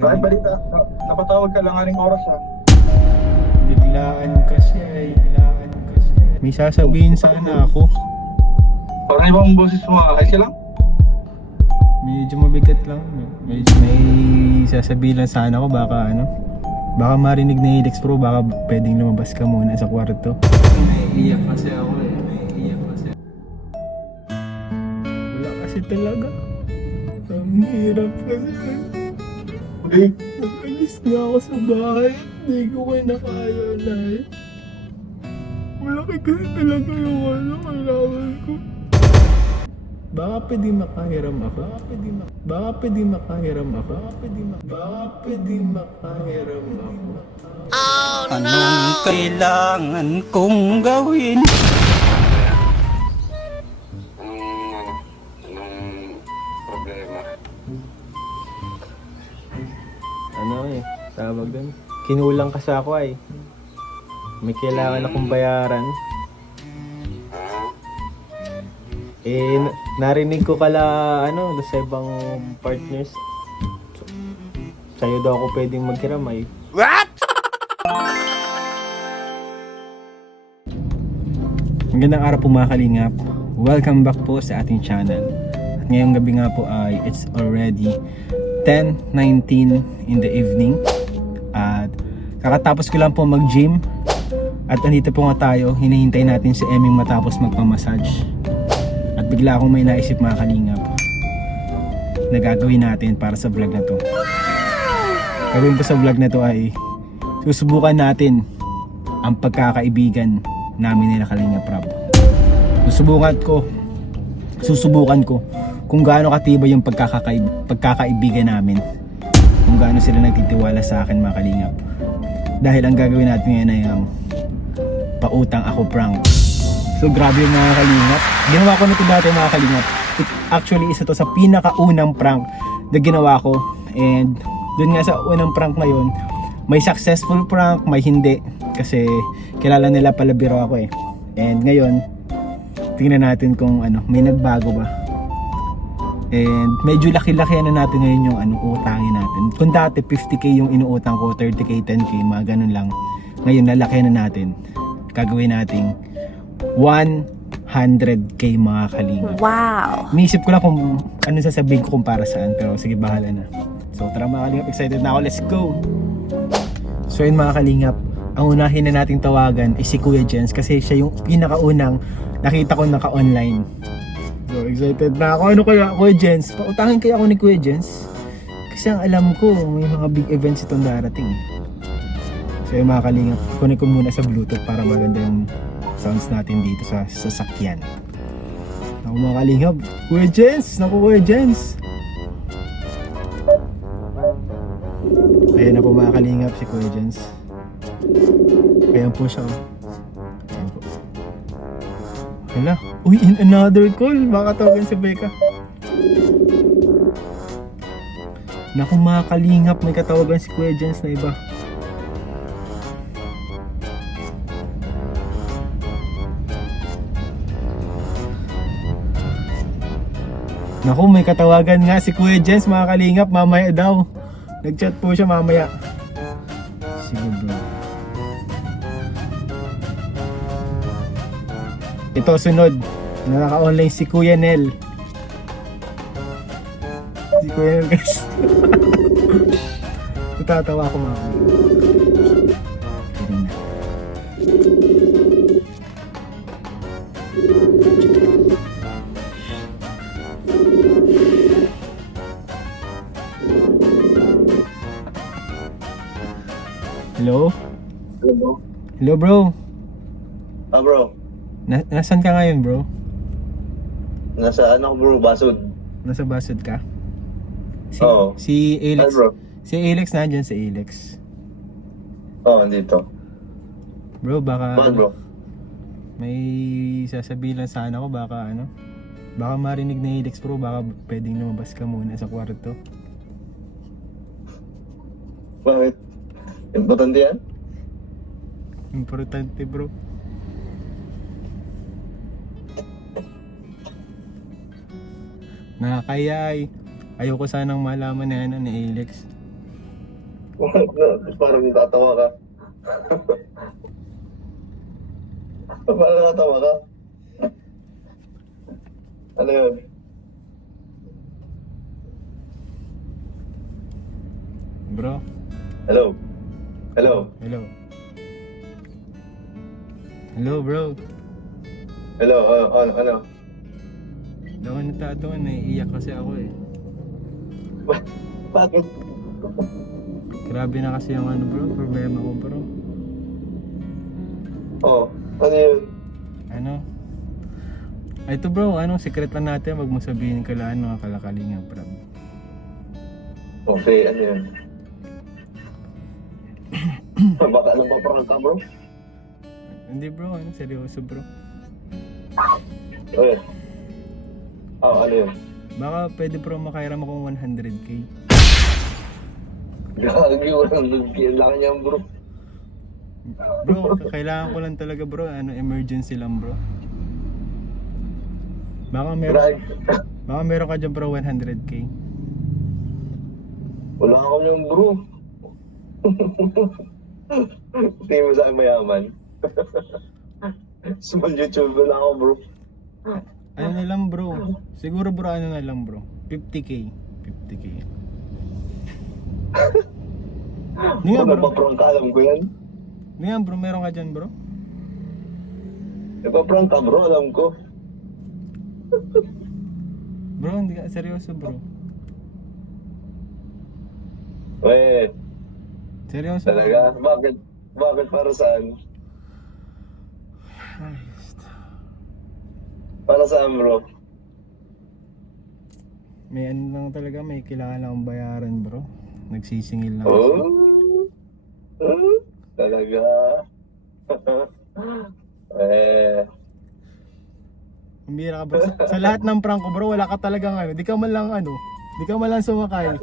Bakit balita? Napatawag ka lang aling oras ha? Biglaan kasi. May sasabihin sana ako. Parang ibang boses mo, ayos ka lang? Medyo mabigat lang. May sasabihin lang sana ako, baka marinig na Helix Pro, baka pwedeng lumabas ka muna sa kwarto. Naiiyak kasi ako eh. Wala kasi talaga. Ang hirap kasi. Okay. Nag-alis na ako sa bahay. Hindi ko kinakaya na eh. Malaki kasi talaga yung kailangan ko. Baka pwede makahiram ako. Baka pwede makahiram ako. Anong kailangan kong gawin? Anong problema? Tawag doon. Kinulang kasi ako ay. May kailangan akong bayaran. Narinig ko doon sa ibang partners. Sa'yo daw ako pwedeng maghiram ay. What? Magandang araw po mga kalingap. Welcome back po sa ating channel. At ngayong gabi nga po ay it's already 10:19 in the evening. At kakatapos ko lang po mag-gym. At andito po nga tayo, hinihintay natin si Eming matapos magpamassage. At bigla akong may naisip mga kalingap na gagawin natin para sa vlog na to. Gagawin ko sa vlog na to ay susubukan natin ang pagkakaibigan namin nila Kalingap Rob. Susubukan ko kung gaano katibay yung pagkakaibigan namin. Kung gaano sila nagtitiwala sa akin mga Kalingap. Dahil ang gagawin natin ngayon ay ang pautang ako prank. So grabe yung mga Kalingap. Ginawa ko nito dati mga Kalingap. Actually isa to sa pinakaunang prank na ginawa ko. And dun nga sa unang prank na yun, may successful prank, may hindi. Kasi kilala nila pala biro ako eh. And ngayon, tingnan natin kung may nagbago ba. And medyo laki-laki na natin ngayon yung utangin natin. Kung dati 50k yung inuutang ko, 30k, 10k, mga ganun lang. Ngayon lalaki na natin. Gagawin nating 100k mga Kalingap. Wow! Iniisip ko lang kung ano sasabihin ko kung para saan. Pero sige, bahala na. So tara mga Kalingap, excited na ako. Let's go! So yun mga Kalingap, ang unahin na nating tawagan ay si Kuya Jens kasi siya yung pinakaunang nakita ko naka-online. So excited na ako. Ano kaya Kuya Jens? Pautangin kaya ako ni Kuya Jens? Kasi ang alam ko may mga big events itong darating. So yung mga Kalingap, kunin ko muna sa Bluetooth para maganda yung sounds natin dito sa sasakyan. Ako mga Kalingap, Kuya Jens! Naku Kuya Jens! Ayan na po mga Kalingap si Kuya Jens. Ayan po siya. Ayan po. Hala. Uy, in another call. Baka tawagan si Becca. Naku mga Kalingap, may katawagan si Kuya Jens na iba. Naku, may katawagan nga si Kuya Jens mga Kalingap. Mamaya daw. Nag-chat po siya mamaya. Sige bro. Ito sunod. Naka-online si Kuya Nel. Si Kuya Nel guys. Natatawa ako mga Kalingap. Hello? Hello bro. Bro. Nasaan ka ngayon bro? Nasa bro, Basod. Nasa Basod ka? Oo. Si Alex. Hi, bro. Si Alex nandiyan si Alex. Oo, andito. Bro, baka Bakit bro? may sasabihin lang sana ako, baka marinig na Alex bro, baka pwedeng lumabas ka muna sa kwarto. Bakit? Importante yan? Importante bro. Nakakaya ay. Ayoko sanang malaman na ni Alex. Parang tatawa ka. Parang natawa ka. Ano yun? Bro, Hello? Hello? hello. Hello bro. Hello? Ano? Hindi ako natatawa, naiiyak kasi ako eh. Bakit? Grabe na kasi yung ano bro, problema ko bro. Oh, ano yun? Ano? Ay, ito bro, secret lang natin, wag mo sabihin kalaan mga kalakalinga bro. Okay, ano yun? Baka lang paparang ka, bro? Hindi bro, seryoso bro. Okay. Ano yun? Baka pwede bro makairam akong 100k. Gagi, walang laki niyan, bro. Bro, kailangan ko lang talaga bro, emergency lang bro. Baka meron ka dyan bro 100k. Wala ako yung bro. Tingin mo sa akin mayaman. Small YouTuber lang ako, bro. Ano na lang bro? Siguro bro na lang bro? 50k. 50k. Hindi nga bro. Nagpa-prank ka, alam ko yan. Hindi nga bro, meron ka dyan bro? Nagpa-prank ka, bro, alam ko. Bro, hindi ka seryoso bro. Weh, Seryoso talaga? Bakit? Bakit para saan? Ay, Para saan, bro? may ano lang talaga, may kailangan akong bayaran bro. Nagsisingil lang kasi. Talaga? Ang bira ka bro. Sa lahat ng prank ko bro, wala ka talagang di ka man lang sumakay.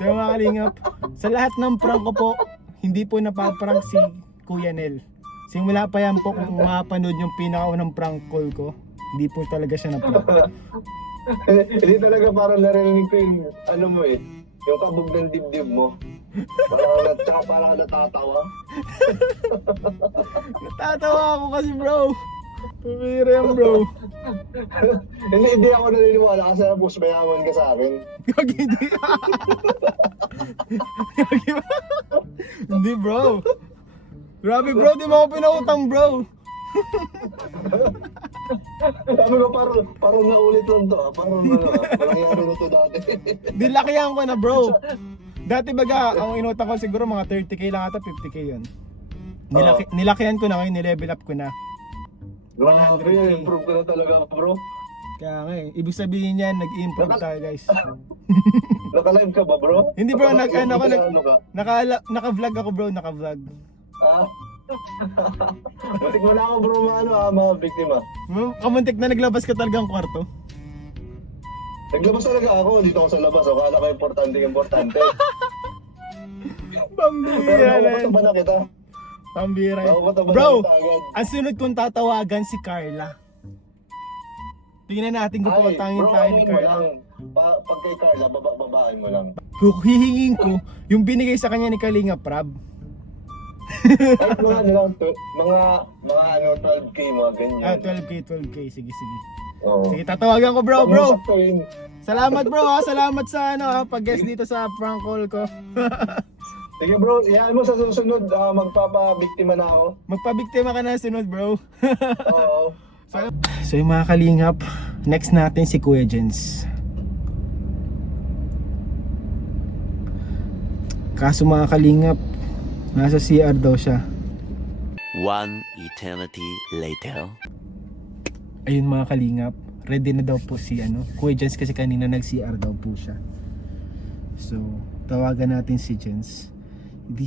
So mga kalingap, sa lahat ng prank ko po, hindi po napaprank si Kuya Nel. Simula pa yan po kung mapanood yung pinakaunang prank call ko, hindi po talaga siya na-prank. Hindi talaga parang narinig ko yung, ano mo eh, yung kabog ng dibdib mo. Parang natatawa. Natatawa ako kasi bro. Pumira yan bro. Hindi ako naniniwala kasi napos mayaman ka sa akin. Gagi hindi. Gagi ba? Hindi bro. Grabe bro, di mo ako pinautang bro. Sabi ko parang naulit lang to parang nangyari na to dati. Dilakihan ko na bro. Dati baga, ang inutang ko siguro mga 30k lang ata, 50k yun. Nilakihan ko na ngayon, nilevel up ko na. 100k. Improve ko na talaga, bro. Kaya nga ibig sabihin yan, nag-improve tayo guys. Naka-live ka ba, bro? Hindi bro, Naka-vlog naka-vlog ako bro, naka-vlog. Batik mo na ako, bro, mga biktima. Kamuntik na naglabas ka talagang kwarto. Naglabas talaga ako, dito ako sa labas. Akala ko importante. Pambira Pero na nakapata yan. ba na kita? Pambira yan. Nakapata ba Bro, na kita agad? ang sunod kong tatawagan si Carla. Tingnan natin kung pagtangin tayo ni Carla. Pag kay Carla, babaan mo lang. Hihingin ko yung binigay sa kanya ni Kalinga Prab. Kahit mga ano lang, mga 12k, mga ganyan. 12k. Sige. Oo. Sige, tatawagan ko bro. Sakto yun. Salamat bro Salamat sa pag-guest dito sa prank call ko. Sige bro, iyan mo sa susunod, magpapabiktima na ako. Magpabiktima ka na sunod bro. Oo. So yung mga kalingap, next natin si Kuya Jens. Kaso mga kalingap, nasa CR daw siya. One eternity later. Ayun mga kalingap, ready na daw po si Kuya Jens kasi kanina nag-CR daw po siya. So, tawagan natin si Jens. Hindi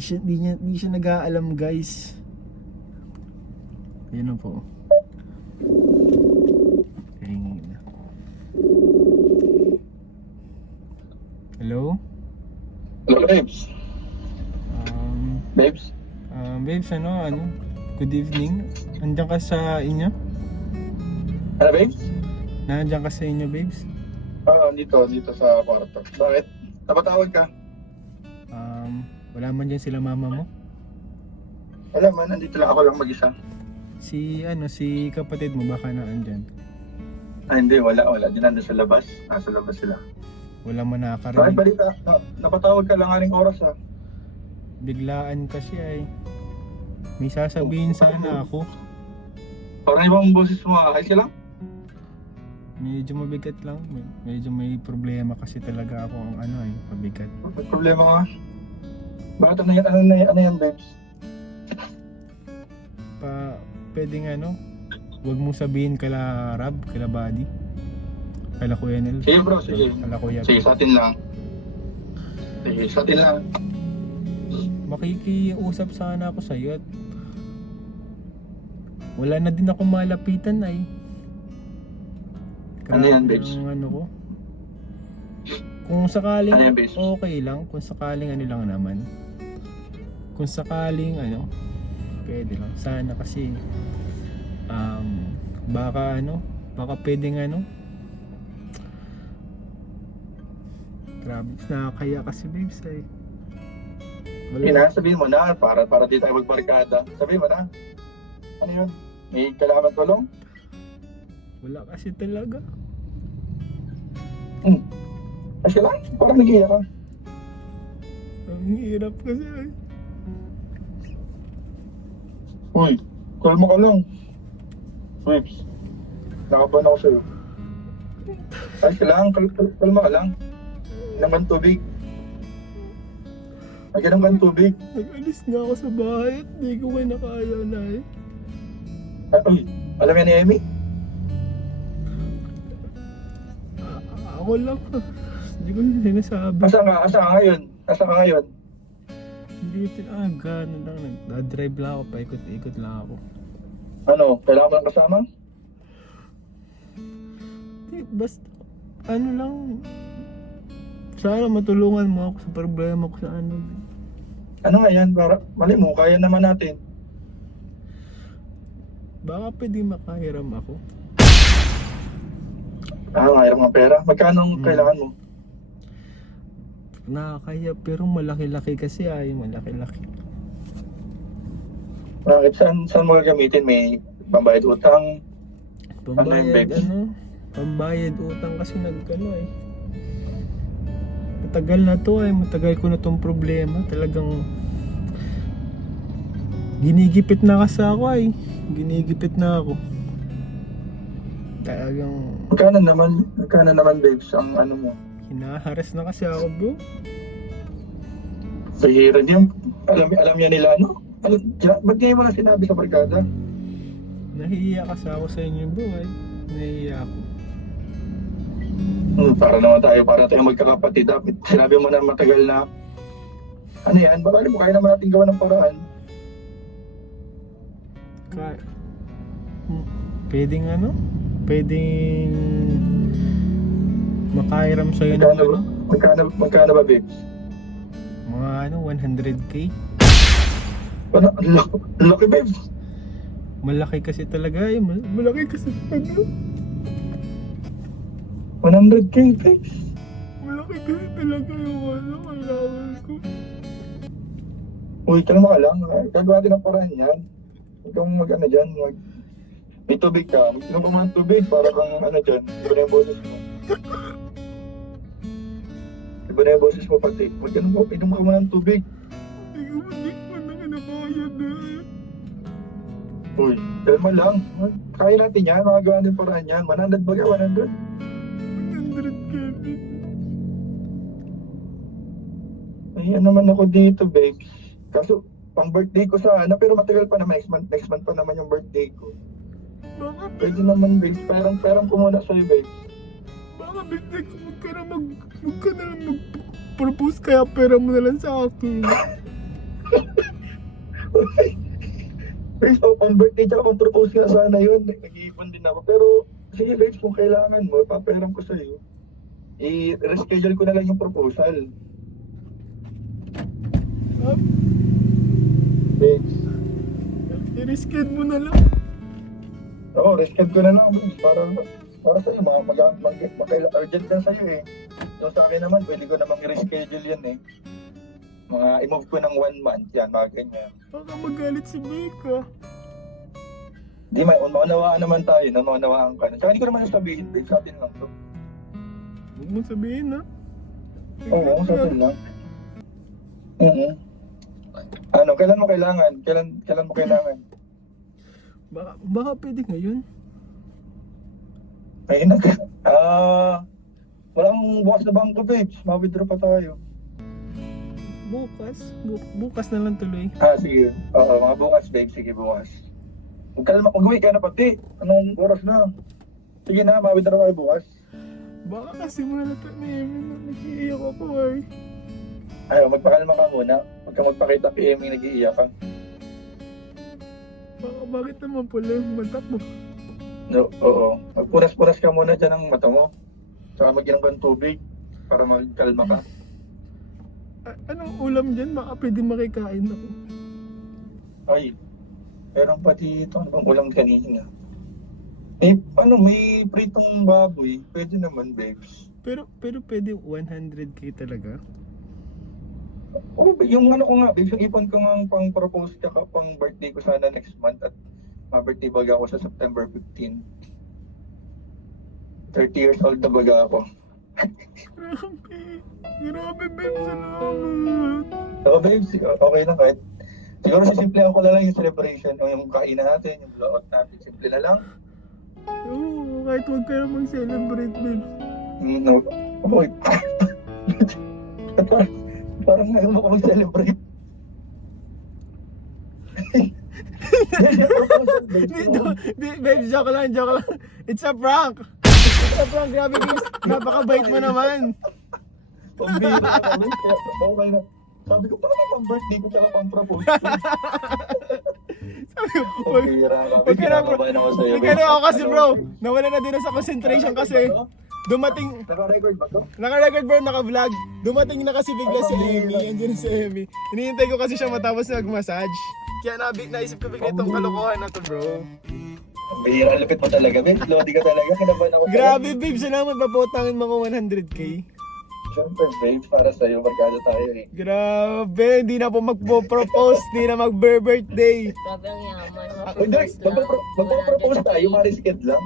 siya nag-aalam guys. Ayun na po. Ringing na. Hello? Hello, babes. Babes? Babes, good evening. Andiyan ka sa inyo? Ano, babes? Nandiyan ka sa inyo, babes? Dito sa kwarto. Bakit? Napatawag ka? Wala man dyan sila mama mo? Wala man, nandito lang ako lang mag-isa. Si kapatid mo baka na andyan. Hindi, wala. Di nandun sa labas. Nasa labas sila. Wala man Bakit nakakarinig. balita? Napatawag ka lang aling oras ha. Biglaan kasi ay. May sasabihin sana ako. Parang ibang boses mo ha. Ayos ka lang? Medyo mabigat lang. Medyo may problema kasi talaga ako ang mabigat. May problema ka. Bakit ano yan, babes? Pwedeng wag mong sabihin kala Rab, kala Buddy. Kala Kuya Nel. Sige bro, sige. Kala Kuya. Sige, sa atin lang. Sige, sa atin lang. Makikiusap sana ako sa iyo at wala na din ako malapitan ay. Ano yan, babes? Ko. Kung sakaling Ano yan, babes? okay lang, kung sakaling lang naman. Kung sakaling pwede lang. Sana kasi baka pwedeng grabe, nakakaya kasi babes ay. Sige na, sabihin mo na, para di tayo magbarkada. Sabihin mo na. Ano yun? May kailangan tulong? Wala kasi talaga. Kasi lang, parang nag-iiyak ka. Ang hirap kasi ay. Uy, kalma ka lang. Babes, nakaban ako sa'yo. Ayos ka lang, kalma ka lang. Naman tubig. Nagyan naman tubig. Nag-alis na ako sa bahay at di ko kinakaya na eh. Uy, alam yan ni Emmy? Ako lang. Hindi ko sinasabi. Asa ka ngayon? Hindi ko gano'n lang. Nagdadrive lang ako, paikot-ikot lang ako. Ano, kailangan mo ng kasama? Basta, lang. Sana matulungan mo ako sa problema ko sa Ano nga yan? Para, mali mo, kaya naman natin. Baka pwede makahiram ako. Mayroon ng pera. Magkano ang kailangan mo? Nakakaya pero malaki-laki kasi ay malaki-laki. Bakit? Saan mo gagamitin? May pambayad utang? Pambayad babes? Pambayad utang kasi matagal na to ay, matagal ko na tong problema. Talagang ginigipit na kasi ako ay. Ginigipit na ako. Talagang Magkano naman babes ang ano mo? hinaharas na kasi ako bro. Sahira diyan. Alam niya nila ano? Ba't ngayon mo na sinabi sa barkada? Nahihiya kasi ako sa inyo bro ay. Nahihiya ako. Para tayo magkakapatid. Dapat sinabi mo na matagal na. Ano yan? Baka mo kaya naman natin gawa ng paraan. Pwedeng makahiram sa'yo ng Magkano ba babes? mga 100k. Laki babes. Malaki kasi talaga eh. Malaki kasi talaga. 100k babes. Malaki kasi talaga yung kailangan ko. Uy, kalma ka lang. Gagawa din ang paraan yan. Huwag kang dyan. May tubig ka. Magsinom ka muna ng tubig para kang dyan. Iba na yung boses mo. Iba na yung boses mo pati. Inom ka muna ng tubig. Hindi ko na kinakaya na. Uy, kalma lang. Kaya natin yan. Magagawa din paraan yan. 100 ba ka? 100? 100k. Ay, naman ako dito, babe. Kaso, pang birthday ko sana, pero matagal pa naman. Next month pa naman yung birthday ko. Baka Pwede naman, babe. Perang ko muna sa'yo, babe. birthday ko, huwag ka na lang mag-propose kaya pera mo na lang sa akin. Babe, pang birthday tsaka pang propose ka sana yun. Nag-iipon din ako. Pero, sige, babe, kung kailangan mo, paperang ko sa'yo. I-reschedule ko na lang yung proposal. Babe. I-risked mo na lang. Oo, reschedule ko na lang. Para sa'yo, urgent na sa'yo eh. So sa akin naman, pwede ko namang i-reschedule yan eh. Mga i-move ko ng 1 month yan, mga ganyan. Baka magalit si Beka. Di may maunawaan naman tayo na maunawaan ka. Tsaka hindi ko naman sasabihin, babe, sa atin lang to. Huwag mo sabihin ha. Oo, sa atin lang. Ano, kailan mo kailangan? Kailan mo kailangan? Baka pwede ngayon. Ayun na. Walang bukas na bangko, babes. Ma-withdraw pa tayo. Bukas na lang tuloy. Sige. Oo, mga bukas, babe. Sige, bukas. Mag-uwi ka na pati. Anong oras na? Sige na, ma-withdraw kayo bukas. Baka kasi malata na yun. Nag-iiyak ako ay. Ayaw, magpakalma ka muna. Huwag kang magpakita kay Emmy nag-iiyak ka. Bakit naman pala yung mata mo? No, oo. Magpunas-punas ka muna dyan ng mata mo. Tsaka mag-inom ka ng tubig para magkalma ka. Anong ulam dyan? Baka pwede makikain ako. Ay, meron pa dito. Ano bang ulam kanina? May pritong baboy. Pwede naman, babes. Pero pwede 100k talaga? Oh, yung ano ko nga, babes, yung ipon ko nga pang-propose ka pang birthday ko sana next month at birthday baga ako sa September 15. 30 years old na baga ako. Grabe, babe, salamat. So, babes, okay na kahit. Siguro sisimplihan ko na lang yung celebration o yung kainan natin, yung blowout natin. Simple na lang. Oo, kahit huwag ka na mag-celebrate, babe. No. Okay. Parang ngayon ako mag-celebrate. Babe, joke lang. It's a prank. Grabe, babe. Napakabait mo naman. Pambira ka kami. Kaya okay na. Sabi ko, paano pang birthday ko tsaka pang propose ko? Pambira ka. Huwag ka na, bro. Kinakabahan ako sa'yo. Huwag ka na ako kasi, bro. Nawala na din ako sa concentration kasi. Dumating, Naka-record ba to? naka-record bro, naka-vlog. Dumating na kasi bigla si Emmy. Andiyan si Emmy. Hinihintay ko kasi siya matapos mag-massage. Kaya naisip ko bigla itong kalokohan na to, bro. Pambira, lapit mo talaga, babe. Lodi ka talaga. Kinabahan ako. Grabe, babe. Salamat, paputangin mo ko 100k. Siyempre, babe. Para sa'yo, barkada tayo eh. Grabe, hindi na po magpo-propose, hindi na mag-birthday. Grabe ang yaman. Hindi, magpo-propose tayo. Marisked lang.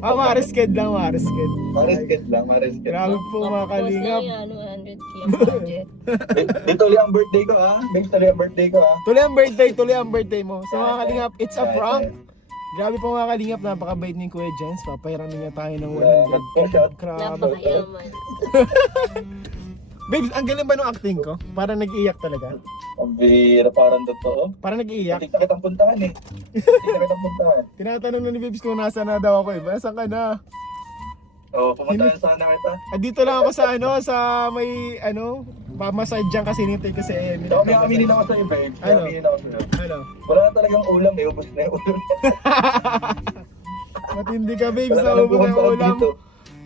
Marisked lang. Marisked lang. Grabe po mga kalingap. 100k ang budget. Ito ulit ang birthday ko, ha? Babe, tuloy ang birthday ko, ha? Tuloy ang birthday mo. So mga kalingap, it's a prank. Grabe po mga kalingap, napakabait ni Kuya Jens. Papayaramin niya tayo ng 100k. Grabe. Napakayaman. Babes, ang galing ba nung acting ko? Parang nag-iiyak talaga. Ang bihira, parang totoo. Parang nag-iiyak. Hindi na kitang puntahan eh. Hindi na kitang puntahan. Tinatanong na ni Babes kung nasa na daw ako eh. Nasaan ka na? Oo, pumuntahan sana kita. Dito lang ako sa may pamassage dyan kasi nintay ko si Emmy. So, may aminin ako sa'yo, babe. May Ano? aminin ako sa'yo. Ano? Wala na talagang ulam eh. Ubus na yung ulam. Matindi ka Babes, Wala na naubos na yung pumuntahan ulam. dito.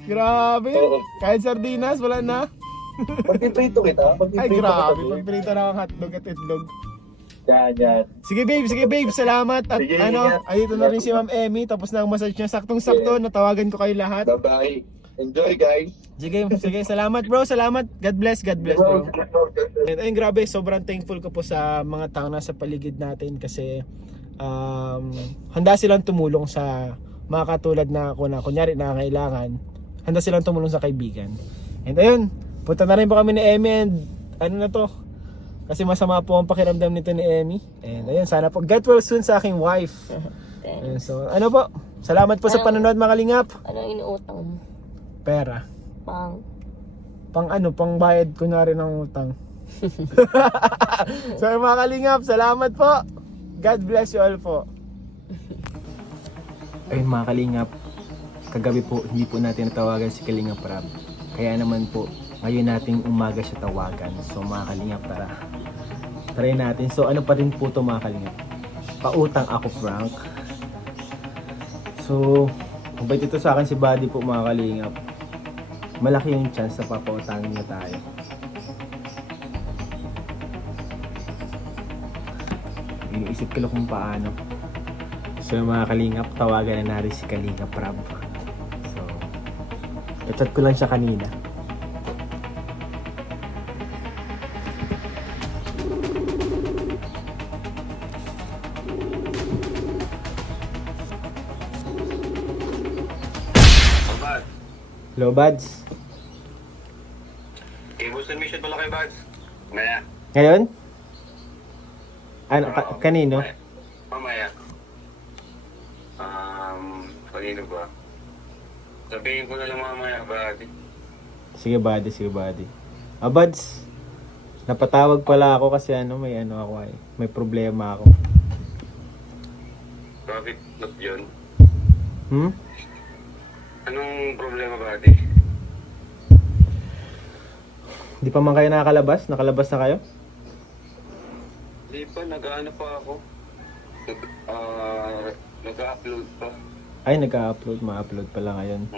Grabe. Oo. Kahit sardinas, wala na. Pagpiprito kita. Ay grabe, pagprito na ang hotdog at itlog. Yan. Sige babe, salamat. At Sige, ano, ingat. ayito na rin si Ma'am Emmy. Tapos na ang massage niya. Saktong-sakto, natawagan ko kayo lahat. Bye-bye. Enjoy, guys. Sige, salamat bro, salamat. God bless bro. And ayun, grabe, sobrang thankful ko po sa mga tao nasa paligid natin kasi handa silang tumulong sa mga katulad na ako na kunyari nakakailangan. Handa silang tumulong sa kaibigan. And ayun, punta na rin po kami ni Emmy and ano na to, kasi masama po ang pakiramdam nito ni Emmy. And ayun, sana po get well soon sa aking wife. And so, ano po, salamat po sa panonood mga kalingap. Anong inuutang mo? Pera. Pang bayad kunwari ng utang. So mga kalingap, salamat po. God bless you all po. Ayun mga kalingap, kagabi po hindi po natin natawagan si Kalingap Rab. Kaya naman po, ngayon nating umaga siya tawagan. So mga kalingap, try natin. So ano pa rin po to mga kalingap? Pautang ako prank. So, mabait ito sa akin si Buddy po mga kalingap. Malaki yung chance na papautangin niya tayo. Iniisip ko lang kung paano. So mga kalingap, tawagan na natin si Kalingap Rab. So, chat ko lang siya kanina. Hello, Buds. Okay, Boston Mission pala kay Buds. Maya. Ngayon? Ano, Oo. kanino? Mamaya. Kanino ba? Sabihin ko na lang mamaya, buddy. Sige, buddy, sige, buddy. Buds, napatawag pala ako kasi may ako ay. May problema ako. Bakit not yun? Hmm? Anong problema, buddy? Di pa man kayo nakakalabas? Nakalabas na kayo? Di pa, nag-ano pa ako. Nag-upload pa. Ay, nag-upload. Ma-upload pala ngayon.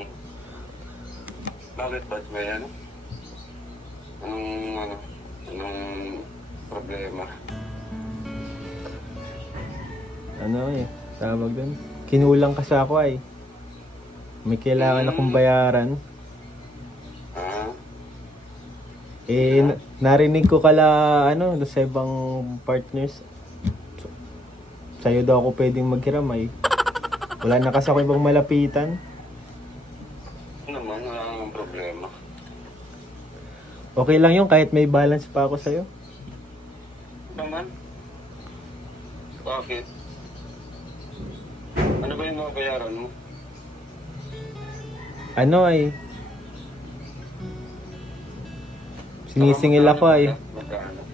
Bakit ba? May ano? Anong problema? Tawag dun. Kinulang kasi ako ay. May kailangan akong bayaran. Ah? Narinig ko kala, doon sa ibang partners. Sa'yo daw ako pwedeng maghiram ay. Wala na kasi ako ibang malapitan. Naman, wala namang problema. Okay lang yun kahit may balance pa ako sa'yo. Naman? Bakit? Ano ba yung mga bayaran mo? Sinisingil ako ay. Magkano?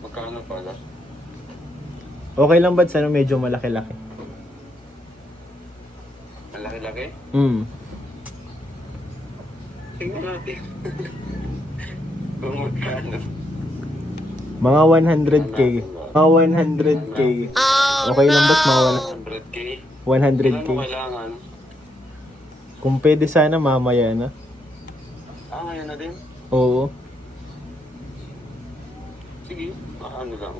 Magkano pala? Okay lang ba medyo malaki-laki? Malaki-laki? Tingnan natin. Kung magkano. Mga 100k. Mga 100k. Okay lang ba mga 100k? 100k? Ano kailangan? Kung pwede sana mamaya na. Ngayon na din? Oo. Sige, ano lang,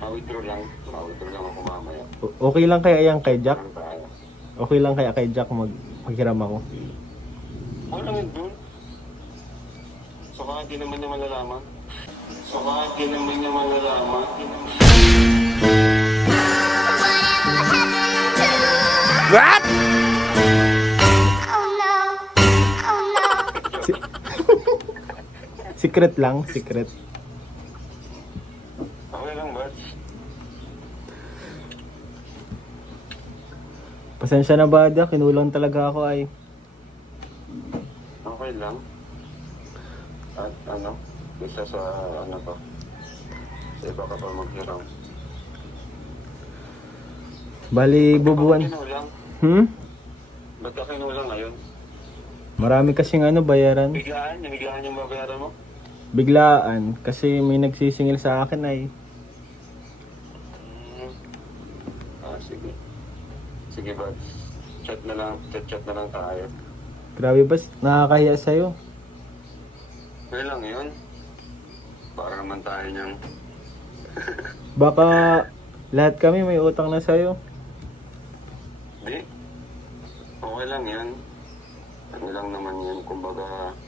ma-withdraw lang. Ma-withdraw lang ako mamaya. Okay lang kaya yan kay Jack? Ano tayo? Okay lang kaya kay Jack maghiram ako? Wala naman dun. So baka di naman niya malalaman. What? Secret lang, secret. Okay lang ba? Pasensya na ba, Jack? Kinulang talaga ako ay. Okay lang. At isa sa to. Sa iba ka pa maghiram. Bali, bubuan. Kinulang? Ba't ka kinulang ngayon? Marami kasing bayaran. Biglaan yung babayaran mo? Biglaan. Kasi may nagsisingil sa akin ay. Sige. Sige ba? Chat na lang tayo. Grabe ba? Nakakahiya sa'yo. Okay lang yun. Para naman tayo niyang... Baka lahat kami may utang na sa'yo. Di. Okay lang yan. Ano lang naman yan. Kumbaga...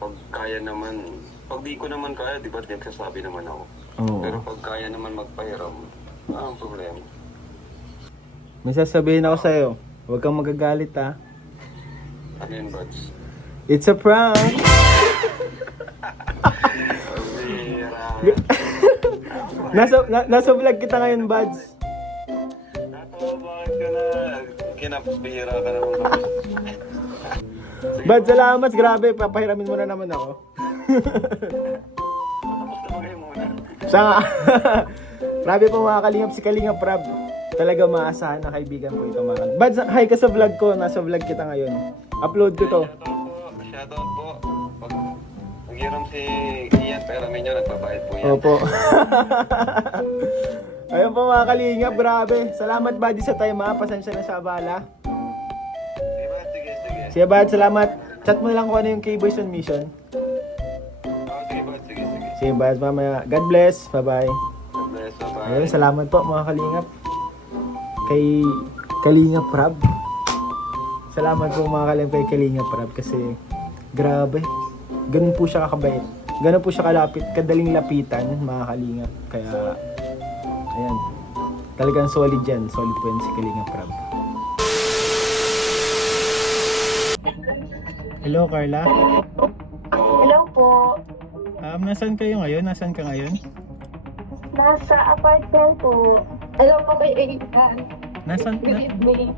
pag kaya naman... Pag di ko naman kaya, di ba nagsasabi naman ako. Oo. Pero pag kaya naman magpahiram, ang problema. May sasabihin ako sa'yo. Huwag kang magagalit ha. Ano yun, Buds? It's a prank! Nasa vlog kita ngayon, Buds. Bakit ka na? Kinapabihira ka naman kami. Buds, salamat. Grabe, papahiramin mo na naman ako. Tabagay muna. Siya nga. Grabe po mga kalingap, si Kalingap Prab. Talaga maasahan na kaibigan po ito mga kalingap. Buds, hi ka sa vlog ko. Nasa vlog kita ngayon. Upload ko to. Shoutout po. Pag naghiram si Ian, peramin nyo, nagbabayad po yan. Opo. Ayun po mga kalingap, grabe. Salamat buddy sa time ha. Pasensya na sa abala. Sige. Sige bud, salamat. Chat mo lang kung ano yung K-Boys on Mission. Sige. Sige bud, mamaya. God bless. Bye-bye. Bless, bye. Ayun, salamat po mga kalingap. Kay Kalingap Prab. Salamat po mga kalingap kay Kalingap Prab kasi grabe. Ganun po siya kakabait. Ganun po siya kalapit. Kadaling lapitan mga kalingap. Kaya, ayan. Talagang solid yan. Solid po yan si Kalingap Prab. Hello, Carla. Hello po. Nasaan kayo ngayon? Nasaan ka ngayon? Nasa apartment po. Hello po kay Aidan. Nasaan? Good evening.